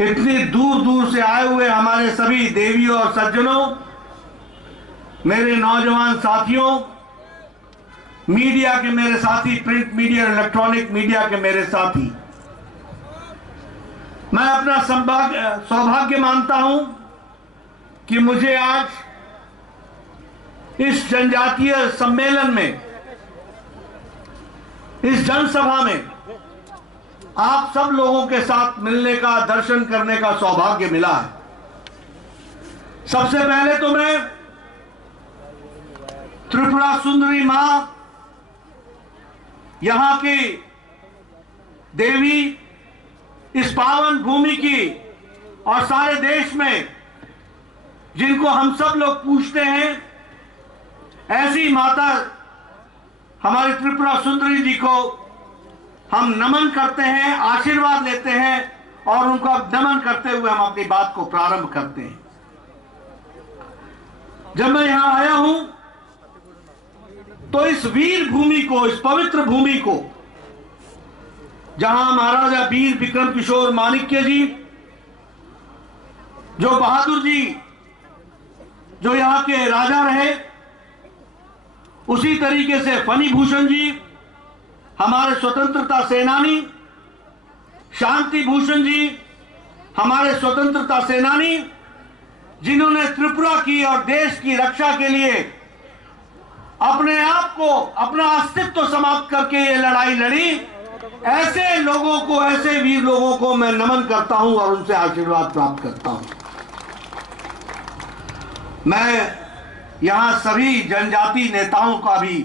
इतनी दूर दूर से आए हुए हमारे सभी देवियों और सज्जनों, मेरे नौजवान साथियों, मीडिया के मेरे साथी, प्रिंट मीडिया, इलेक्ट्रॉनिक मीडिया के मेरे साथी, मैं अपना सौभाग्य मानता हूं कि मुझे आज इस जनजातीय सम्मेलन में, इस जनसभा में आप सब लोगों के साथ मिलने का, दर्शन करने का सौभाग्य मिला है। सबसे पहले तो मैं त्रिपुरा सुंदरी मां, यहां की देवी, इस पावन भूमि की और सारे देश में जिनको हम सब लोग पूछते हैं, ऐसी माता हमारी त्रिपुरा सुंदरी जी को हम नमन करते हैं, आशीर्वाद लेते हैं और उनको नमन करते हुए हम अपनी बात को प्रारंभ करते हैं। जब मैं यहां आया हूं तो इस वीर भूमि को, इस पवित्र भूमि को, जहां महाराजा वीर विक्रम किशोर माणिक्य जी, जो बहादुर जी, जो यहां के राजा रहे, उसी तरीके से फनी भूषण जी, हमारे स्वतंत्रता सेनानी, शांति भूषण जी, हमारे स्वतंत्रता सेनानी, जिन्होंने त्रिपुरा की और देश की रक्षा के लिए अपने आप को, अपना अस्तित्व समाप्त करके ये लड़ाई लड़ी, ऐसे लोगों को, ऐसे वीर लोगों को मैं नमन करता हूं और उनसे आशीर्वाद प्राप्त करता हूं। मैं यहां सभी जनजाति नेताओं का भी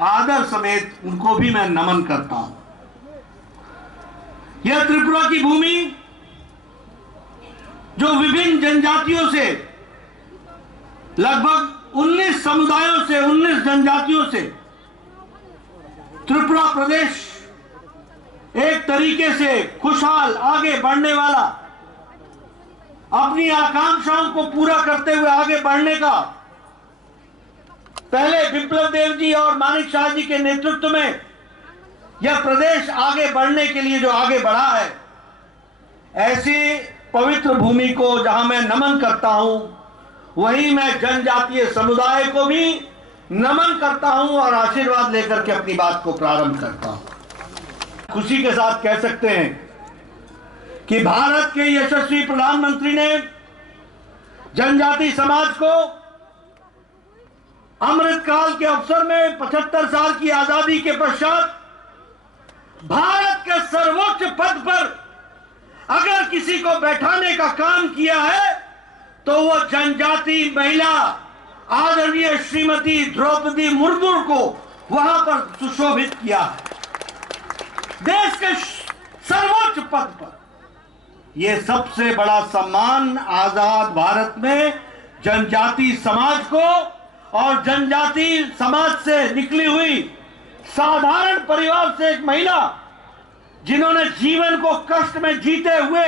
आदर समेत उनको भी मैं नमन करता हूं। यह त्रिपुरा की भूमि जो विभिन्न जनजातियों से, लगभग 19 समुदायों से, 19 जनजातियों से त्रिपुरा प्रदेश एक तरीके से खुशहाल आगे बढ़ने वाला, अपनी आकांक्षाओं को पूरा करते हुए आगे बढ़ने का, पहले विप्लव देव जी और मानिक शाह जी के नेतृत्व में यह प्रदेश आगे बढ़ने के लिए जो आगे बढ़ा है, ऐसी पवित्र भूमि को जहां मैं नमन करता हूं, वहीं मैं जनजातीय समुदाय को भी नमन करता हूं और आशीर्वाद लेकर के अपनी बात को प्रारंभ करता हूं। खुशी के साथ कह सकते हैं कि भारत के यशस्वी प्रधानमंत्री ने जनजाति समाज को अमृतकाल के अवसर में 75 साल की आजादी के पश्चात भारत के सर्वोच्च पद पर अगर किसी को बैठाने का काम किया है तो वो जनजाति महिला आदरणीय श्रीमती द्रौपदी मुर्मू को वहां पर सुशोभित किया है, देश के सर्वोच्च पद पर। यह सबसे बड़ा सम्मान आजाद भारत में जनजाति समाज को और जनजाति समाज से निकली हुई साधारण परिवार से एक महिला, जिन्होंने जीवन को कष्ट में जीते हुए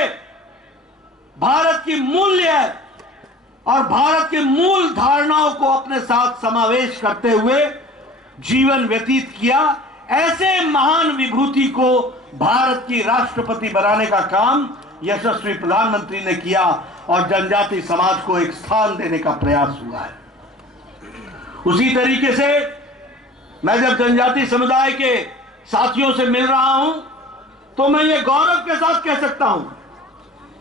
भारत की मूल्य और भारत के मूल धारणाओं को अपने साथ समावेश करते हुए जीवन व्यतीत किया, ऐसे महान विभूति को भारत की राष्ट्रपति बनाने का काम यशस्वी प्रधानमंत्री ने किया और जनजाति समाज को एक स्थान देने का प्रयास हुआ है। उसी तरीके से मैं जब जनजाति समुदाय के साथियों से मिल रहा हूं तो मैं ये गौरव के साथ कह सकता हूं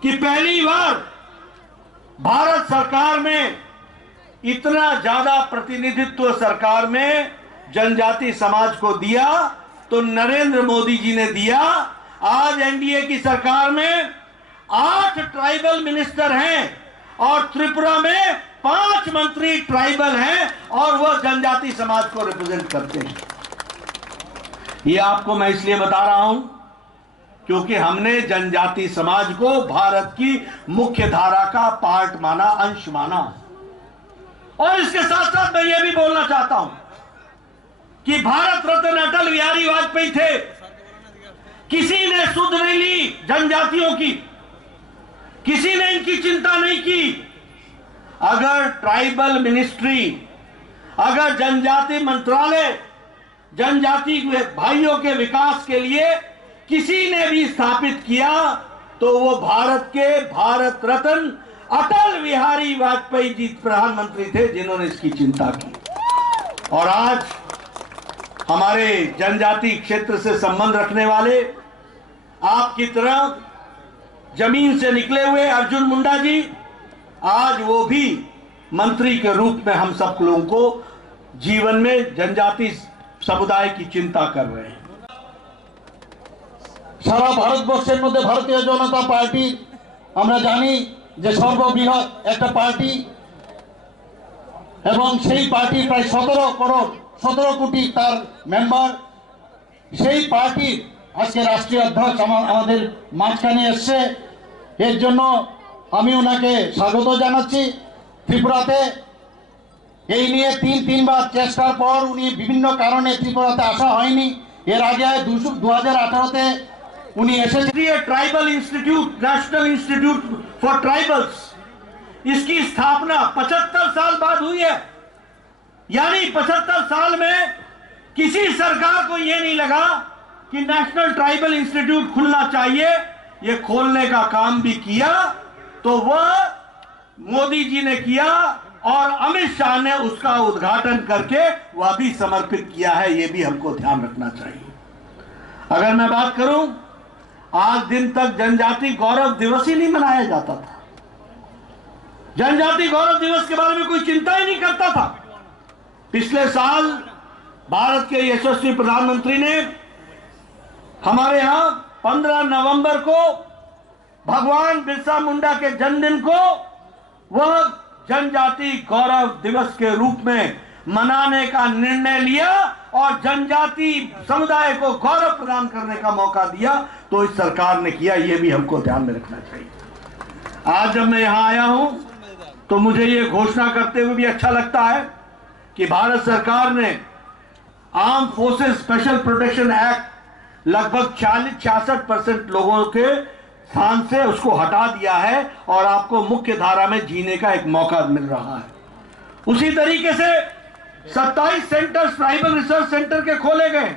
कि पहली बार भारत सरकार में इतना ज्यादा प्रतिनिधित्व सरकार में जनजाति समाज को दिया तो नरेंद्र मोदी जी ने दिया। आज एनडीए की सरकार में 8 ट्राइबल मिनिस्टर हैं और त्रिपुरा में 5 मंत्री ट्राइबल हैं और वह जनजाति समाज को रिप्रेजेंट करते हैं। ये आपको मैं इसलिए बता रहा हूं क्योंकि हमने जनजाति समाज को भारत की मुख्य धारा का पार्ट माना, अंश माना। और इसके साथ साथ मैं ये भी बोलना चाहता हूं कि भारत रत्न अटल बिहारी वाजपेयी थे, किसी ने सुध नहीं ली जनजातियों की, किसी ने इनकी चिंता नहीं की। अगर ट्राइबल मिनिस्ट्री, अगर जनजाति मंत्रालय जनजाति भाइयों के विकास के लिए किसी ने भी स्थापित किया तो वो भारत के भारत रत्न अटल बिहारी वाजपेयी जी प्रधानमंत्री थे जिन्होंने इसकी चिंता की। और आज हमारे जनजाति क्षेत्र से संबंध रखने वाले आपकी तरह जमीन से निकले हुए अर्जुन मुंडा जी आज वो भी मंत्री के रूप में हम सब लोगों को जीवन में जनजाति समुदाय की चिंता कर रहे हैं। सारा भारतवर्षের মধ্যে ভারতীয় জনতা পার্টি আমরা জানি যে সর্ববৃহৎ একটা পার্টি এবং সেই পার্টি প্রায় 17 কোটি তার মেম্বার। সেই পার্টির আজকে রাষ্ট্রীয় অধ্যক্ষ আমাদের মাঝখানে এসেছে, এর জন্য আমি ওনাকে স্বাগত জানাচ্ছি। ত্রিপুরাতে এই নিয়ে তিনবার চেষ্টার পর উনি বিভিন্ন কারণে ত্রিপুরাতে আসা হয়নি। এর আগে 2018-তে उन्हीं SSD tribal institute, national institute for tribals, इसकी स्थापना 75 साल बाद हुई है। यानी 75 साल में किसी सरकार को यह नहीं लगा कि नेशनल ट्राइबल इंस्टीट्यूट खुलना चाहिए। यह खोलने का काम भी किया तो वह मोदी जी ने किया और अमित शाह ने उसका उद्घाटन करके वह भी समर्पित किया है। यह भी हमको ध्यान रखना चाहिए। अगर मैं बात करूं, आज दिन तक जनजाति गौरव दिवस ही नहीं मनाया जाता था। जनजाति गौरव दिवस के बारे में कोई चिंता ही नहीं करता था। पिछले साल भारत के यशस्वी प्रधानमंत्री ने हमारे यहां 15 नवंबर को भगवान बिरसा मुंडा के जन्मदिन को वह जनजाति गौरव दिवस के रूप में मनाने का निर्णय लिया और जनजाति समुदाय को गौरव प्रदान करने का मौका दिया। तो इस सरकार ने किया, यह भी हमको ध्यान में रखना चाहिए। आज जब मैं यहां आया हूं तो मुझे यह घोषणा करते हुए भी अच्छा लगता है कि भारत सरकार ने arm forces special protection act लगभग 46-66% लोगों के स्थान से उसको हटा दिया है और आपको मुख्य धारा में जीने का एक मौका मिल रहा है। उसी तरीके से 27 सेंटर्स ट्राइबल रिसर्च सेंटर के खोले गए,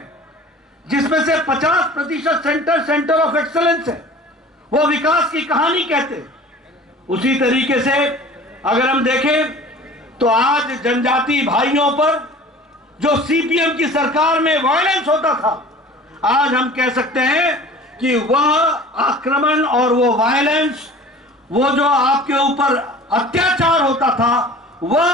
जिसमें से 50% सेंटर ऑफ एक्सेलेंस है, वो विकास की कहानी कहते। उसी तरीके से अगर हम देखें तो आज जनजाति भाइयों पर जो सीपीएम की सरकार में वायलेंस होता था, आज हम कह सकते हैं कि वह आक्रमण और वो वायलेंस, वो जो आपके ऊपर अत्याचार होता था, वह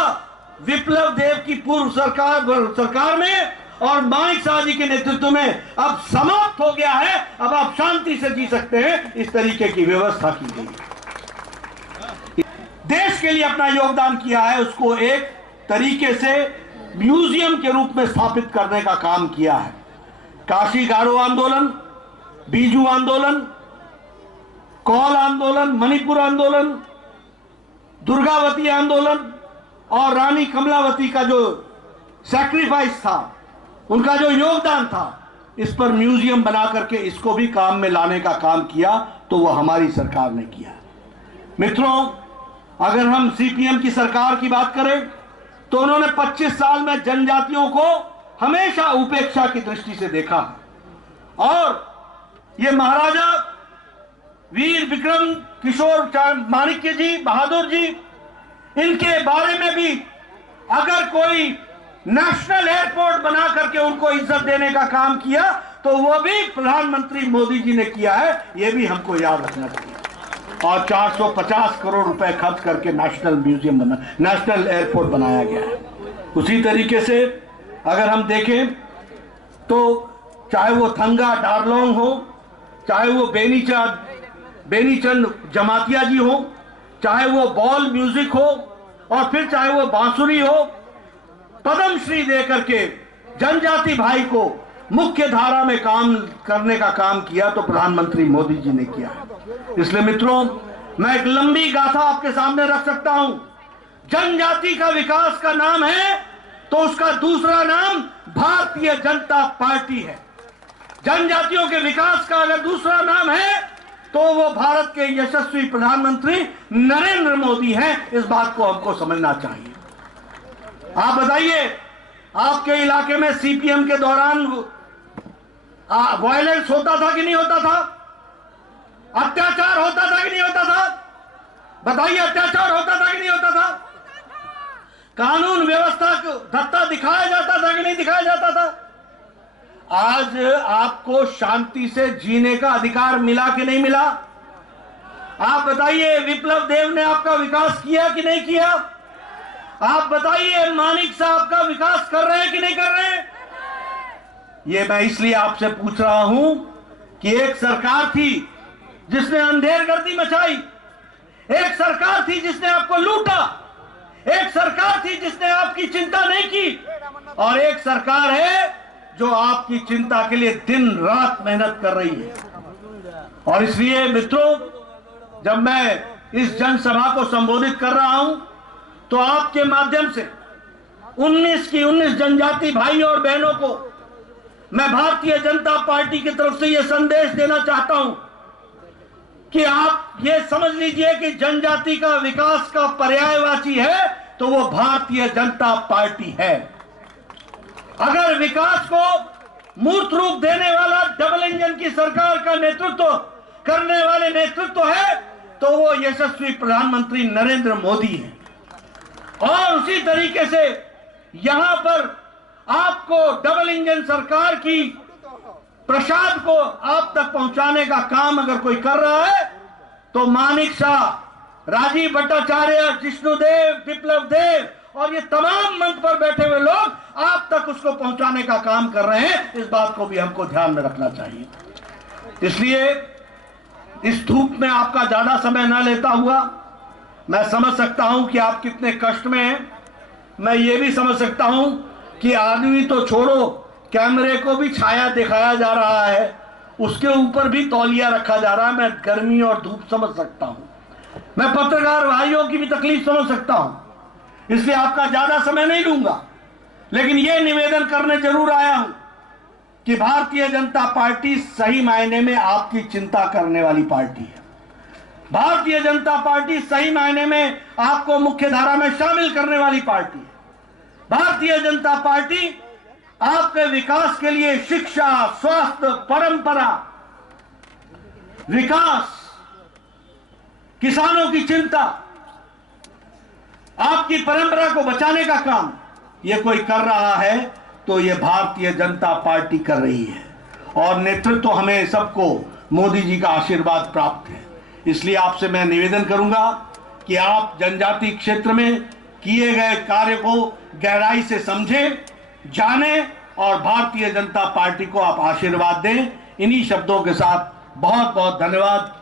विप्लव देव की पूर्व सरकार में और मानिक शाह जी के नेतृत्व में अब समाप्त हो गया है। अब आप शांति से जी सकते हैं, इस तरीके की व्यवस्था की गई है। देश के लिए अपना योगदान किया है, उसको एक तरीके से म्यूजियम के रूप में स्थापित करने का काम किया है। काशी गारो आंदोलन, बीजू आंदोलन, कौल आंदोलन, मणिपुर आंदोलन, दुर्गावती आंदोलन और रानी कमलावती का जो सैक्रिफाइस था, उनका जो योगदान था, इस पर म्यूजियम बना करके इसको भी काम में लाने का काम किया, तो वह हमारी सरकार ने किया। मित्रों, अगर हम सीपीएम की सरकार की बात करें तो उन्होंने 25 साल में जनजातियों को हमेशा उपेक्षा की दृष्टि से देखा और ये महाराजा वीर विक्रम किशोर माणिक्य जी, बहादुर जी, इनके बारे में भी अगर कोई नेशनल एयरपोर्ट बना करके उनको इज्जत देने का काम किया तो वो भी प्रधानमंत्री मोदी जी ने किया है। ये भी हमको याद रखना चाहिए। और 450 करोड़ रुपए खर्च करके नेशनल म्यूजियम बना, नेशनल एयरपोर्ट बनाया गया है। उसी तरीके से अगर हम देखें तो चाहे वो थंगा डारलोंग हो, चाहे वो बेनीचंद जमातिया जी हो, चाहे वो बॉल म्यूजिक हो और फिर चाहे वो बांसुरी हो, पद्मश्री दे करके जनजाति भाई को मुख्य धारा में काम करने का काम किया तो प्रधानमंत्री मोदी जी ने किया। इसलिए मित्रों, मैं एक लंबी गाथा आपके सामने रख सकता हूं। जनजाति का विकास का नाम है तो उसका दूसरा नाम भारतीय जनता पार्टी है। जनजातियों के विकास का अगर दूसरा नाम है तो वो भारत के यशस्वी प्रधानमंत्री नरेंद्र मोदी हैं। इस बात को हमको समझना चाहिए। आप बताइए, आपके इलाके में सीपीएम के दौरान वायलेंस होता था कि नहीं होता था? अत्याचार होता था कि नहीं होता था? बताइए, अत्याचार होता था कि नहीं होता था? कानून व्यवस्था को धत्ता दिखाया जाता था कि नहीं दिखाया जाता था? आज आपको शांति से जीने का अधिकार मिला कि नहीं मिला? आप बताइए, विप्लव देव ने आपका विकास किया कि नहीं किया? आप बताइए, मानिक साहब का विकास कर रहे हैं कि नहीं कर रहे हैं? ये मैं इसलिए आपसे पूछ रहा हूं कि एक सरकार थी जिसने अंधेरगर्दी मचाई, एक सरकार थी जिसने आपको लूटा, एक सरकार थी जिसने आपकी चिंता नहीं की, और एक सरकार है जो आपकी चिंता के लिए दिन रात मेहनत कर रही है। और इसलिए मित्रों, जब मैं इस जनसभा को संबोधित कर रहा हूं तो आपके माध्यम से 19 की 19 जनजाति भाइयों और बहनों को मैं भारतीय जनता पार्टी की तरफ से यह संदेश देना चाहता हूं कि आप ये समझ लीजिए कि जनजाति का विकास का पर्यायवाची है तो वो भारतीय जनता पार्टी है। अगर विकास को मूर्त रूप देने वाला डबल इंजन की सरकार का नेतृत्व करने वाले नेतृत्व है तो वो यशस्वी प्रधानमंत्री नरेंद्र मोदी है। और उसी तरीके से यहां पर आपको डबल इंजन सरकार की प्रसाद को आप तक पहुंचाने का काम अगर कोई कर रहा है तो मानिक शाह, राजीव भट्टाचार्य, जिष्णुदेव, विप्लव देव और ये तमाम मंच पर बैठे हुए लोग आप तक उसको पहुंचाने का काम कर रहे हैं। इस बात को भी हमको ध्यान में रखना चाहिए। इसलिए इस धूप में आपका ज्यादा समय न लेता हुआ, मैं समझ सकता हूं कि आप कितने कष्ट में हैं। मैं ये भी समझ सकता हूं कि आदमी तो छोड़ो, कैमरे को भी छाया दिखाया जा रहा है, उसके ऊपर भी तौलिया रखा जा रहा है। मैं गर्मी और धूप समझ सकता हूं, मैं पत्रकार भाइयों की भी तकलीफ समझ सकता हूं, इसलिए आपका ज्यादा समय नहीं लूंगा। लेकिन यह निवेदन करने जरूर आया हूं कि भारतीय जनता पार्टी सही मायने में आपकी चिंता करने वाली पार्टी है। भारतीय जनता पार्टी सही मायने में आपको मुख्य धारा में शामिल करने वाली पार्टी है। भारतीय जनता पार्टी आपके विकास के लिए शिक्षा, स्वास्थ्य, परंपरा, विकास, किसानों की चिंता, आपकी परंपरा को बचाने का काम यह कोई कर रहा है तो यह भारतीय जनता पार्टी कर रही है। और नेतृत्व हमें सबको मोदी जी का आशीर्वाद प्राप्त है। इसलिए आपसे मैं निवेदन करूंगा कि आप जनजाति क्षेत्र में किए गए कार्य को गहराई से समझें, जानें और भारतीय जनता पार्टी को आप आशीर्वाद दें। इन्हीं शब्दों के साथ बहुत बहुत धन्यवाद।